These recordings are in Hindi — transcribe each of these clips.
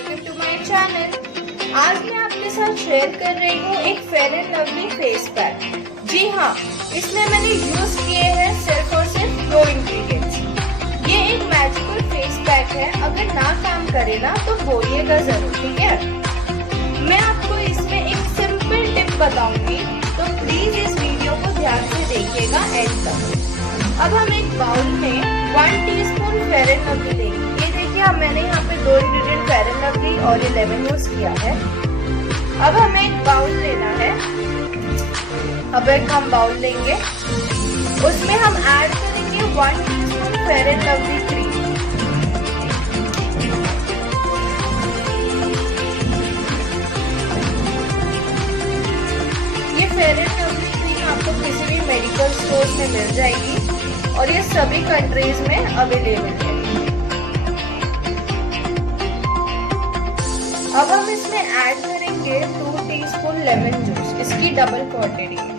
Welcome to my channel. आज मैं आपके साथ शेयर कर रही हूँ एक fair and lovely face pack. जी हाँ, इसमें मैंने यूज किए हैं सिर्फ और सिर्फ 2 इंग्रेडिएंट्स। ये एक मैजिकल फेस पैक है, अगर ना काम करे ना तो बोलिएगा जरूर, ठीक है। मैं आपको इसमें एक सिंपल टिप बताऊंगी, तो प्लीज इस वीडियो को ध्यान से देखिएगा एंड तक। अब हम एक बाउल में 1 टीस्पून फेयर एंड लवली लेंगे। ये देखिए, अब मैंने यहाँ पे 2 इंग्रेडिएंट फेयर एंड लवली और 11 यूज किया है। अब हमें एक बाउल लेना है। अब एक हम बाउल लेंगे, उसमें हम ऐड करेंगे 1 teaspoon fair and lovely cream. ये फेयर एंड लवली क्रीम आपको किसी भी मेडिकल स्टोर में मिल जाएगी और ये सभी कंट्रीज में अवेलेबल है। अब हम इसमें ऐड करेंगे 2 टीस्पून लेमन जूस, इसकी डबल क्वांटिटी में।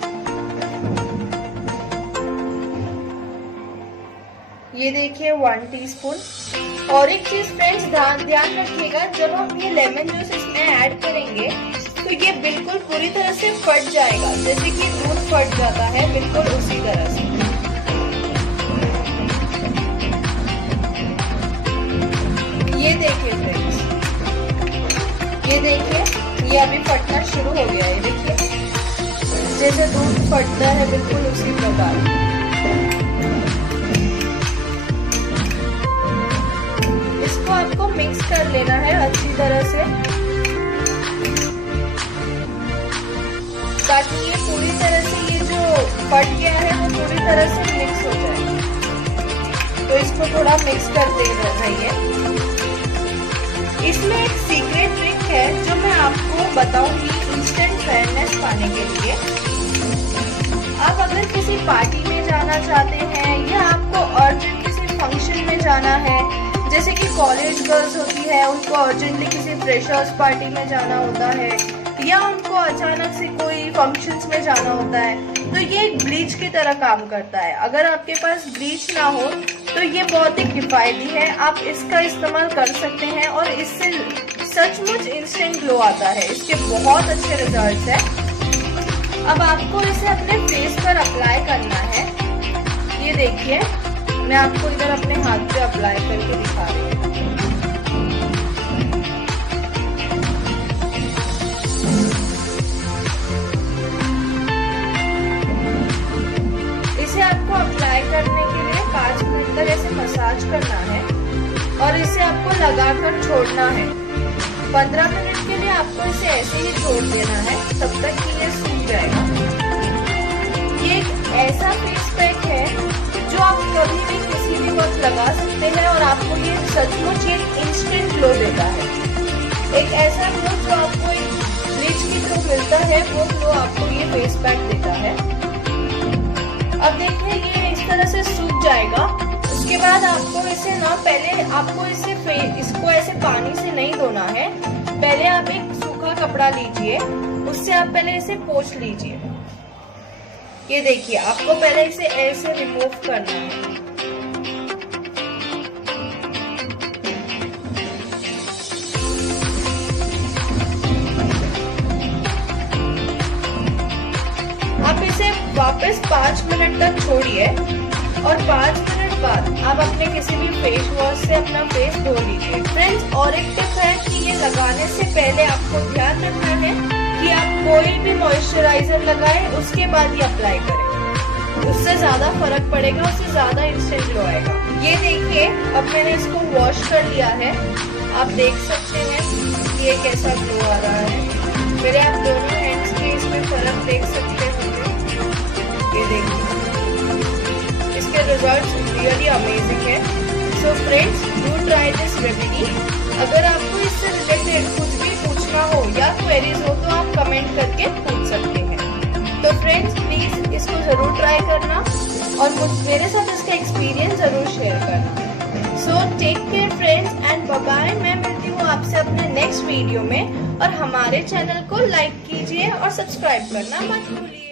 ये देखिए 1 टीस्पून। और एक चीज फ्रेंड्स ध्यान रखिएगा, जब हम ये लेमन जूस इसमें ऐड करेंगे तो ये बिल्कुल पूरी तरह से फट जाएगा, जैसे कि दूध फट जाता है, बिल्कुल उसी तरह से। ये देखिए फ्रेंड्स, ये देखिए, ये अभी फटना शुरू हो गया है। देखिए जैसे दूध फटता है, बिल्कुल उसी प्रकार। इसको आपको मिक्स कर लेना है अच्छी तरह से, ताकि ये पूरी तरह से, ये जो फट गया है वो पूरी तरह से मिक्स हो जाए। तो इसको थोड़ा मिक्स करते रहिए। इसमें एक सीक्रेट ट्रिक है जो मैं आपको बताऊंगी इंस्टेंट फेयरनेस पाने के लिए। आप अगर किसी पार्टी में जाना चाहते हैं या आपको अर्जेंट किसी फंक्शन में जाना है, जैसे कि कॉलेज गर्ल्स होती है, उनको अर्जेंटली किसी फ्रेशर्स पार्टी में जाना होता है, या उनको अचानक से कोई फंक्शंस में जाना होता है, तो ये एक ब्लीच की तरह काम करता है। अगर आपके पास ब्लीच ना हो तो ये बहुत ही किफायती है, आप इसका इस्तेमाल कर सकते हैं और इससे सचमुच इंस्टेंट ग्लो आता है। इसके बहुत अच्छे रिजल्ट्स हैं। अब आपको इसे अपने फेस पर अप्लाई करना है। ये देखिए, मैं आपको इधर अपने हाथ पे अप्लाई करके दिखा रही हूँ। इसे आपको अप्लाई करने के लिए 5 मिनट तक ऐसे मसाज करना है और इसे आपको लगाकर छोड़ना है। 15 मिनट के लिए आपको इसे ऐसे ही छोड़ देना है, तब तक कि ये सूख जाएगा। ये एक ऐसा फेस पैक है जो आप कभी भी किसी भी वक्त लगा सकते हैं और आपको ये सचमुच ये इंस्टेंट ग्लो देता है। एक ऐसा ग्लो जो आपको एक ब्लीच की थ्रू मिलता है, वो ग्लो आपको ये फेस पैक देता है। अब देखिए, ये इस तरह से सूख जाएगा। उसके बाद आपको इसे ना, पहले आपको इसको ऐसे पानी से नहीं धोना है। पहले आप एक सूखा कपड़ा लीजिए, उससे आप पहले इसे पोंछ लीजिए। ये देखिए, आपको पहले इसे ऐसे रिमूव करना है। आप इसे वापस 5 मिनट तक छोड़िए और 5 मिनट बाद आप अपने किसी भी फेस वॉश से अपना फेस धो लीजिए। फ्रेंड्स, और एक टिप है कि ये लगाने से पहले आपको ध्यान रखना है कि आप कोई भी मॉइस्चराइजर लगाएं, उसके बाद ही अप्लाई करें। उससे ज्यादा फर्क पड़ेगा, उससे ज्यादा इंस्टेंट ग्लो आएगा। ये देखिए, अब मैंने इसको वॉश कर लिया है। आप देख सकते हैं कि ये कैसा ग्लो आ रहा है। मेरे आप दोनों हैंड्स के इसमें फर्क देख सकते होंगे। ये देखिए, इसके रिजल्ट्स रियली अमेजिंग है। So friends, do try this remedy. अगर आपको इससे रिलेटेड कुछ भी पूछना हो या क्वेरीज हो तो आप कमेंट करके पूछ सकते हैं। तो फ्रेंड्स, प्लीज इसको जरूर ट्राई करना और मेरे साथ इसका एक्सपीरियंस जरूर शेयर करना। So take care friends and bye bye. मैं मिलती हूँ आपसे अपने नेक्स्ट वीडियो में, और हमारे चैनल को लाइक कीजिए और सब्सक्राइब करना मत भूलिए।